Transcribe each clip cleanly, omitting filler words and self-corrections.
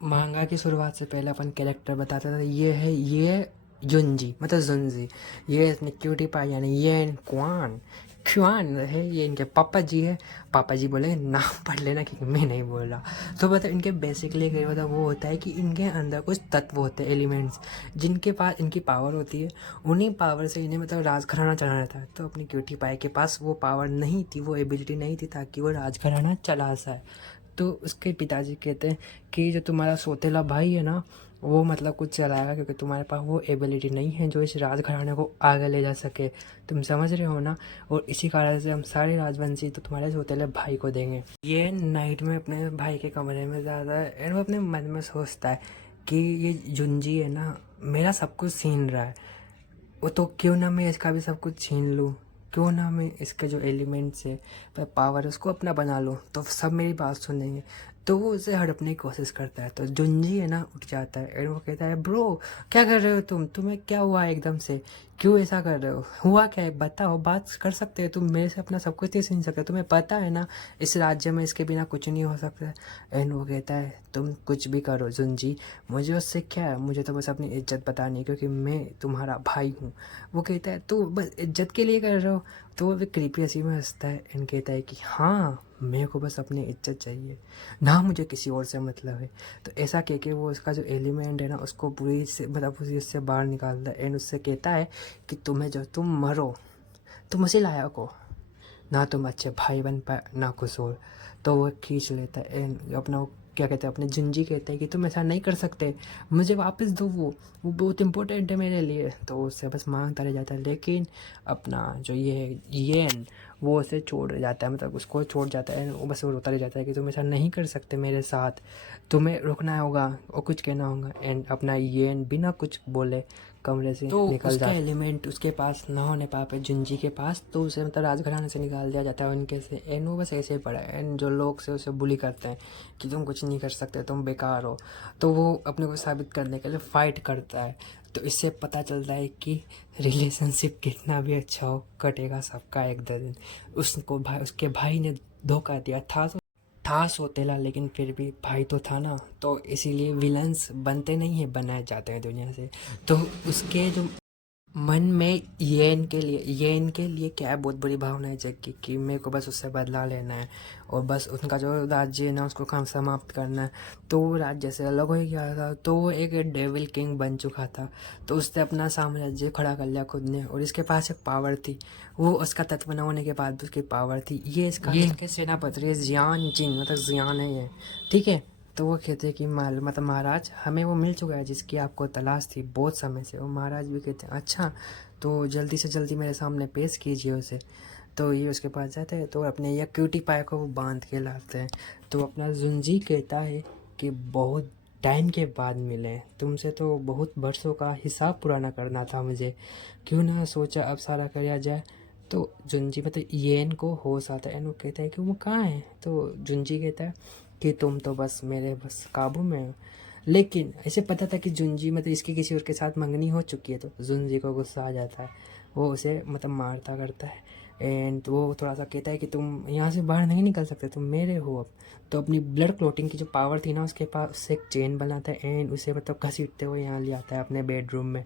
मांगा की शुरुआत से पहले अपन कैरेक्टर बताता था, ये जुंजी मतलब जुंजी, ये इसने क्यूटी पाई यानी ये क्वान क्वान है, ये इनके पापा जी है। पापा जी बोले नाम पढ़ लेना क्योंकि मैं नहीं बोल रहा। तो मतलब इनके बेसिकली क्या होता है, वो होता है कि इनके अंदर कुछ तत्व होते हैं, एलिमेंट्स, जिनके पास इनकी पावर होती है। उन्हीं पावर से इन्हें मतलब राजघराना चलाना रहता है। तो अपनी क्यूटी पाई के पास वो पावर नहीं थी, वो एबिलिटी नहीं थी ताकि वो राजघराना चला सके। तो उसके पिताजी कहते हैं कि जो तुम्हारा सौतेला भाई है ना, वो मतलब कुछ चलाएगा क्योंकि तुम्हारे पास वो एबिलिटी नहीं है जो इस राजघराने को आगे ले जा सके। तुम समझ रहे हो ना। और इसी कारण से हम सारे राजवंशी तो तुम्हारे सौतेले भाई को देंगे। ये नाइट में अपने भाई के कमरे में जाता है और वो अपने मन में सोचता है कि ये जुंजी है ना, मेरा सब कुछ छीन रहा है, वो तो क्यों ना मैं इसका भी सब कुछ छीन लूँ। क्यों ना मैं इसके जो एलिमेंट्स है पर पावर है उसको अपना बना लूँ, तो सब मेरी बात सुनेंगे। तो वो उसे हड़पने की कोशिश करता है। तो जुंजी है ना उठ जाता है और वो कहता है ब्रो क्या कर रहे हो तुम्हें क्या हुआ एकदम से, क्यों ऐसा कर रहे हो, हुआ क्या है बताओ, बात कर सकते हो तुम मेरे से, अपना सब कुछ नहीं छीन सकते, तुम्हें पता है ना इस राज्य में इसके बिना कुछ नहीं हो सकता। एंड वो कहता है तुम कुछ भी करो जुंजी, मुझे उससे क्या है, मुझे तो बस अपनी इज्जत बतानी है क्योंकि मैं तुम्हारा भाई हूँ। वो कहता है तो बस इज्जत के लिए कर रहे हो। तो वो भी क्रीपी हंसी में हंसता है एंड कहता है कि हाँ मेरे को बस अपनी इज्जत चाहिए ना, मुझे किसी और से मतलब है। तो ऐसा कह के वो उसका जो एलिमेंट है ना उसको पूरी से मतलब उसी उससे बाहर निकालता है एंड उससे कहता है कि तुम्हें जो तुम मरो, तुम उसी लायक हो, ना तुम अच्छे भाई बन पाए ना कुछ और। तो वो खींच लेता है एंड अपना वो क्या कहते हैं अपने जुंजी कहते हैं कि तुम ऐसा नहीं कर सकते, मुझे वापस दो वो बहुत इंपॉर्टेंट है मेरे लिए। तो उससे बस मांगता रह जाता है, लेकिन अपना जो ये वो उसे छोड़ जाता है, मतलब उसको छोड़ जाता है। वो बस वो रोता रह जाता है कि तुम ऐसा नहीं कर सकते मेरे साथ, तुम्हें रुकना होगा और कुछ कहना होगा। एंड अपना ये बिना कुछ बोले कमरे से तो निकल उसका एलिमेंट उसके पास ना होने पाए जुंजी के पास, तो उसे मतलब राजघराने से निकाल दिया जाता है उनके से। एंड वो बस ऐसे ही पड़ा है एंड जो लोग से उसे बुली करते हैं कि तुम कुछ नहीं कर सकते, तुम बेकार हो। तो वो अपने को साबित करने के लिए फाइट करता है। तो इससे पता चलता है कि रिलेशनशिप कितना भी अच्छा हो कटेगा सबका एक दिन। उसको भाई उसके भाई ने धोखा दिया था सौतेला, लेकिन फिर भी भाई तो था ना। तो इसीलिए विलन्स बनते नहीं है, बनाए जाते हैं दुनिया से। तो उसके जो मन में ये इनके लिए क्या है, बहुत बड़ी भावना है जग की कि मेरे को बस उससे बदला लेना है और बस उनका जो राज्य है ना उसको काम समाप्त करना है। तो वो राज्य से अलग हो गया था, तो वो एक डेविल किंग बन चुका था। तो उसने अपना साम्राज्य खड़ा कर लिया खुद ने और इसके पास एक पावर थी, वो उसका तत्व न होने के बाद भी उसकी पावर थी। ये इनके सेनापति है जियान जिन, मतलब जियान है ये, ठीक है। तो वो कहते हैं कि माल मतलब महाराज हमें वो मिल चुका है जिसकी आपको तलाश थी बहुत समय से। वो महाराज भी कहते हैं अच्छा तो जल्दी से जल्दी मेरे सामने पेश कीजिए उसे। तो ये उसके पास जाते हैं तो अपने ये क्यूटी पाई को वो बांध के लाते हैं। तो अपना जुंजी कहता है कि बहुत टाइम के बाद मिले तुमसे, तो बहुत वर्षों का हिसाब पुराना करना था मुझे, क्यों ना सोचा अब सारा किया जाए। तो जुंजी मतलब येन को होश आता है, वो कहता है कि वो कहाँ है। तो जुंजी कहता है कि तुम तो बस मेरे बस काबू में हो। लेकिन ऐसे पता था कि जुंजी मतलब इसकी किसी और के साथ मंगनी हो चुकी है। तो जुंजी को गुस्सा आ जाता है, वो उसे मतलब मारता करता है। एंड वो थोड़ा सा कहता है कि तुम यहाँ से बाहर नहीं निकल सकते, तुम मेरे हो अब। तो अपनी ब्लड क्लोटिंग की जो पावर थी ना उसके पास, उससे एक चेन बनाता है एंड उसे मतलब घसीटते हुए यहाँ ले आता है अपने बेडरूम में।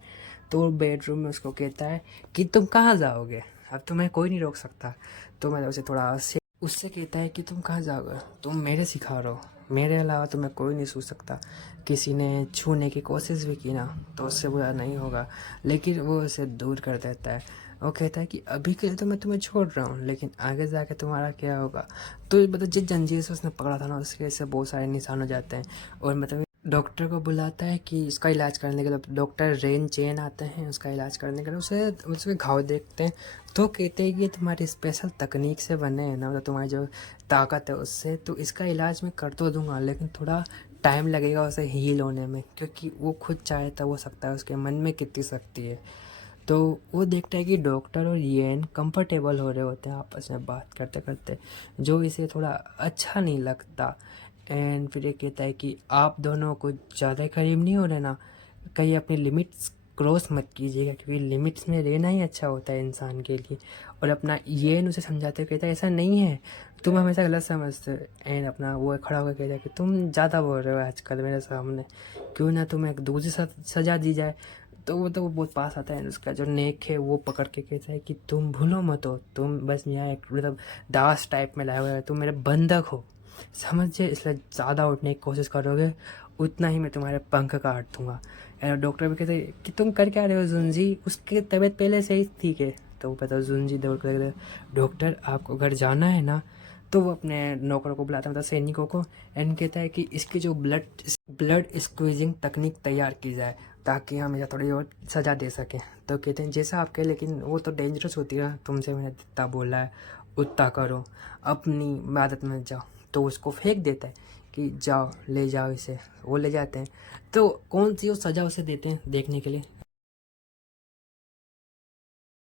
तो बेडरूम में उसको कहता है कि तुम कहाँ जाओगे, अब तुम्हें कोई नहीं रोक सकता। तो मतलब उसे थोड़ा उससे कहता है कि तुम कहाँ जाओगे, तुम मेरे सिखा रहे हो, मेरे अलावा तुम्हें कोई नहीं छू सकता। किसी ने छूने की कोशिश भी की ना तो उससे बुरा नहीं होगा। लेकिन वो उसे दूर कर देता है। वो कहता है कि अभी के लिए तो मैं तुम्हें छोड़ रहा हूँ लेकिन आगे जाके तुम्हारा क्या होगा। तो मतलब जिस जंजीर से उसने पकड़ा था ना उसके से बहुत सारे निशान हो जाते हैं। और मतलब डॉक्टर को बुलाता है कि उसका इलाज करने के लिए। डॉक्टर रेन चेन आते हैं उसका इलाज करने के लिए, उसे उसके घाव देखते हैं। तो कहते हैं कि ये तुम्हारी स्पेशल तकनीक से बने हैं ना, मतलब तुम्हारी जो ताकत है उससे, तो इसका इलाज मैं कर तो दूंगा लेकिन थोड़ा टाइम लगेगा उसे हील होने में, क्योंकि वो खुद चाहे तब हो सकता है, उसके मन में कितनी शक्ति है। तो वो देखता है कि डॉक्टर और येन कंफर्टेबल हो रहे होते हैं आपस में बात करते करते, जो इसे थोड़ा अच्छा नहीं लगता। एंड फिर ये कहता है कि आप दोनों कुछ ज़्यादा करीब नहीं हो रहे ना, कहीं अपनी लिमिट्स क्रॉस मत कीजिएगा, क्योंकि लिमिट्स में रहना ही अच्छा होता है इंसान के लिए। और अपना ये उसे समझाते हुए कहता है ऐसा नहीं है, तुम हमेशा गलत समझते हो। एंड अपना वो खड़ा होकर कहता है कि तुम ज़्यादा बोल रहे हो आजकल मेरे सामने, क्यों ना तुम्हें एक दूसरी सजा दी जाए। तो वो बहुत पास आता है, उसका जो नेक है वो पकड़ के कहता है कि तुम भूलो मत हो, तुम बस यहाँ एक मतलब दास टाइप में लाए हुए हो, तुम मेरे बंधक हो, समझे, इसलिए ज़्यादा उठने की कोशिश करोगे उतना ही मैं तुम्हारे पंख काट दूंगा। डॉक्टर भी कहते कि तुम कर क्या रहे हो जुनजी, उसकी तबीयत पहले से ही ठीक है। तो वो पता जुनजी दौड़ कर डॉक्टर आपको घर जाना है ना। तो वो अपने नौकरों को बुलाता है, मतलब सैनिकों को, एंड कहता है कि इसकी जो ब्लड स्क्वीजिंग तकनीक तैयार की जाए ताकि हम इसे थोड़ी और सज़ा दे सकें। तो कहते हैं जैसा आप कहें, लेकिन वो तो डेंजरस होती है, तुमसे मैंने जितना बोला है उतना करो, अपनी मदद में जाओ। तो उसको फेंक देता है कि जाओ ले जाओ इसे। वो ले जाते हैं। तो कौन सी वो सज़ा उसे देते हैं देखने के लिए